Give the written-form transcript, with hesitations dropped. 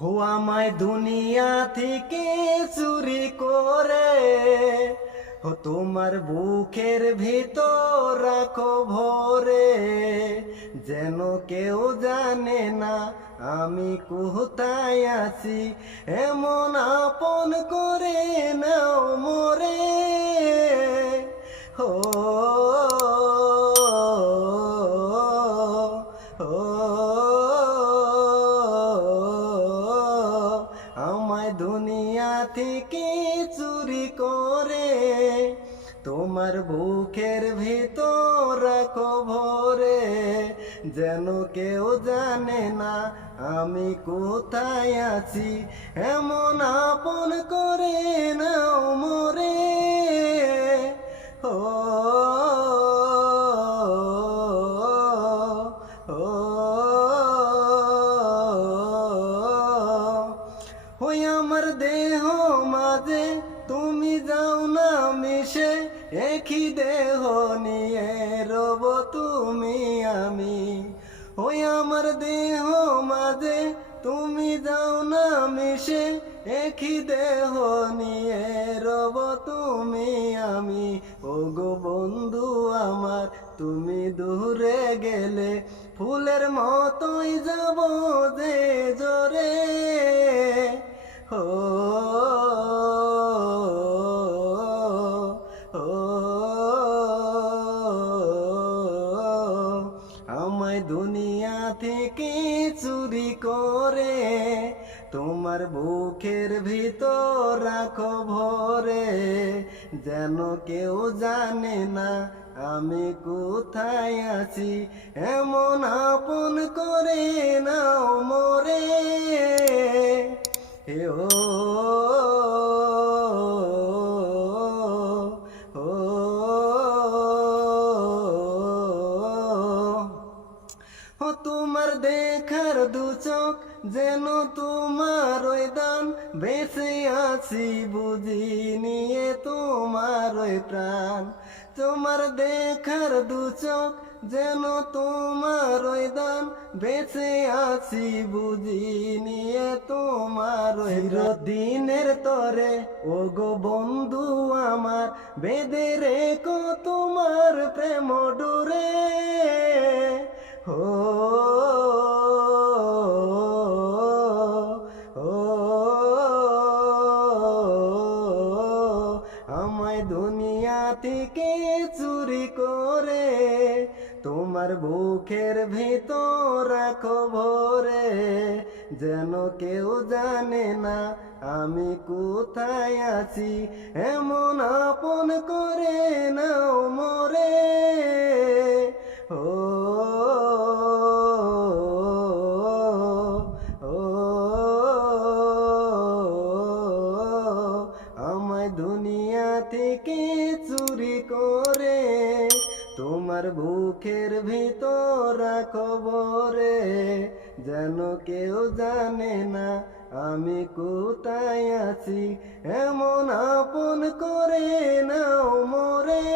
হো আমায় দুনিয়া থেকে চুরি করে, হো তোমার বুকের ভিতর রাখো ভরে, যেন কেউ জানে না আমি কোথায় আছি, এমন আপন করে নাও মোরে। হো আমায় দুনিয়া থেকে চুরি করে, তোমার বুকের ভিতর রাখো ভরে, যেন কেউ জানে না আমি কোথায় আছি, এমন আপন করে নাও মোরে। ও ওই আমার দেহ মাঝে তুমি যাও না মিশে, একই দেহ নিয়ে রব তুমি আমি। ওই আমার দেহ মাঝে তুমি যাও না মিশে, একই দেহ নিয়ে রব তুমি আমি। ও গো বন্ধু আমার, তুমি দূরে গেলে ফুলের মতোই যাব যে জোরে। ও আমায় দুনিয়া থেকে চুরি করে, তোমার বুকের ভিতর রাখো ভরে, যেন কেউ জানে না আমি কোথায় আছি, এমন আপন করে নাও মোরে। হে ও ও তোমার দেখার দু চোখ যেন তোমার ওই দান, বেঁচে আছি বুঝি নিয়ে তোমার ওই প্রাণ। তোমার দেখার দু চোখ যেন তোমার ওই দান, বেঁচে আছি বুঝি নিয়ে তোমার ওই দিনের তরে। ও গো বন্ধু আমার, বেঁধে রেখো তোমার প্রেম ডোরে। ও আমায় দুনিয়া থেকে চুরি করে, তোমার বুকের ভিতর রাখো ভরে, যেন কেউ জানে না আমি কোথায় আছি, এমন আপন করে নাও মোরে। ও আমায় দুনিয়া থেকে চুরি করে, তোমার বুকের ভিতর রাখো ভরে, যেন কেউ জানে না আমি কোথায় আছি, এমন আপন করে নাও মোরে।